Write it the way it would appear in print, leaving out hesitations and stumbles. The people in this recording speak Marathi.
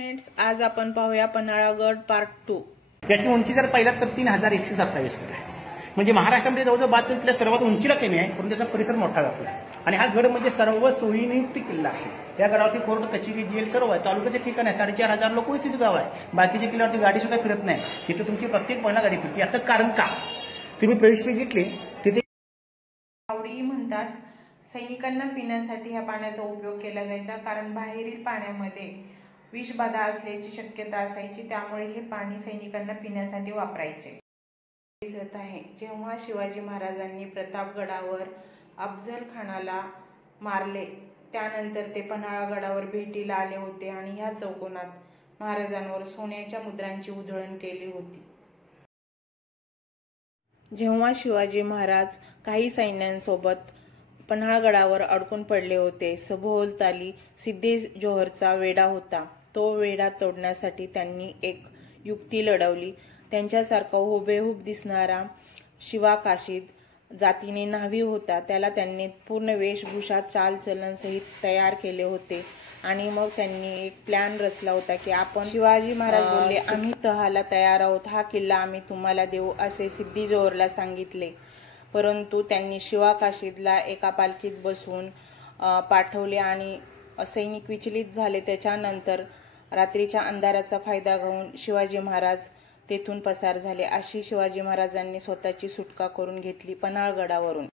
फ्रेंड्स, आज आपण पाहूया पन्हाळागड पार्ट 2। याची उंची जर पाहिलं तर 3127 फूट आहे। म्हणजे महाराष्ट्रामध्ये जवळजवळ 72 सर्वात उंचीला कमी आहे, पण त्याचा परिसर मोठा व्यापला आहे। आणि हा गड म्हणजे सर्व सोयीनियुक्त किल्ला आहे। या गडावरती कोर्ट, कचेरी, जेल सर्व आहे। तालुक्याचे ठिकाण आहे। 4,500 लोक इथे गाव आहे। बाकीच्या किल्ल्यावरती गाडी सुद्धा फिरत नाही। तिथे तुमची प्रत्येक महिना गाडी फिरते। याचं कारण का, तुम्ही प्रवेश बघितले तिथे आवडी म्हणतात सैनिकांना पिण्यासाठी ह्या पाण्याचा उपयोग केला जायचा, कारण बाहेरील पाण्यामध्ये विषबाधा असल्याची शक्यता असायची, त्यामुळे हे पाणी सैनिकांना पिण्यासाठी वापरायचे। दिसत आहे जेव्हा शिवाजी महाराजांनी प्रतापगडावर अफजल खानाला मारले, त्यानंतर ते पन्हाळागडावर भेटीला आले होते आणि ह्या चौकोनात महाराजांवर सोन्याच्या मुद्रांची उधळण केली होती। जेव्हा शिवाजी महाराज काही सैन्यांसोबत पन्हाळगडावर अडकून पडले होते, सभोवताली सिद्धी जोहरचा वेढा होता। तो वेढा तोडण्यासाठी त्यांनी एक युक्ती लढवली। त्यांच्यासारखा हुबेहूब दिसणारा शिवाकाशीद जातीने न्हावी होता, त्याला त्यांनी पूर्ण वेशभूषा चालचलन सहित तयार केले होते। आणि मग त्यांनी एक प्लॅन रचला होता की आपण, शिवाजी महाराज बोलले, आम्ही तहाला तयार आहोत, हा किल्ला आम्ही तुम्हाला देऊ असे सिद्धी जोहरला सांगितले। परंतु त्यांनी शिवाकाशीदला एका पालखीत बसवून पाठवले आणि सैनिक विचलित झाले। त्याच्यानंतर रात्रीच्या अंधाराचा फायदा घेऊन शिवाजी महाराज तेथून पसार झाले। अशी शिवाजी महाराजांनी स्वतःची सुटका करून घेतली पन्हाळगडावरून।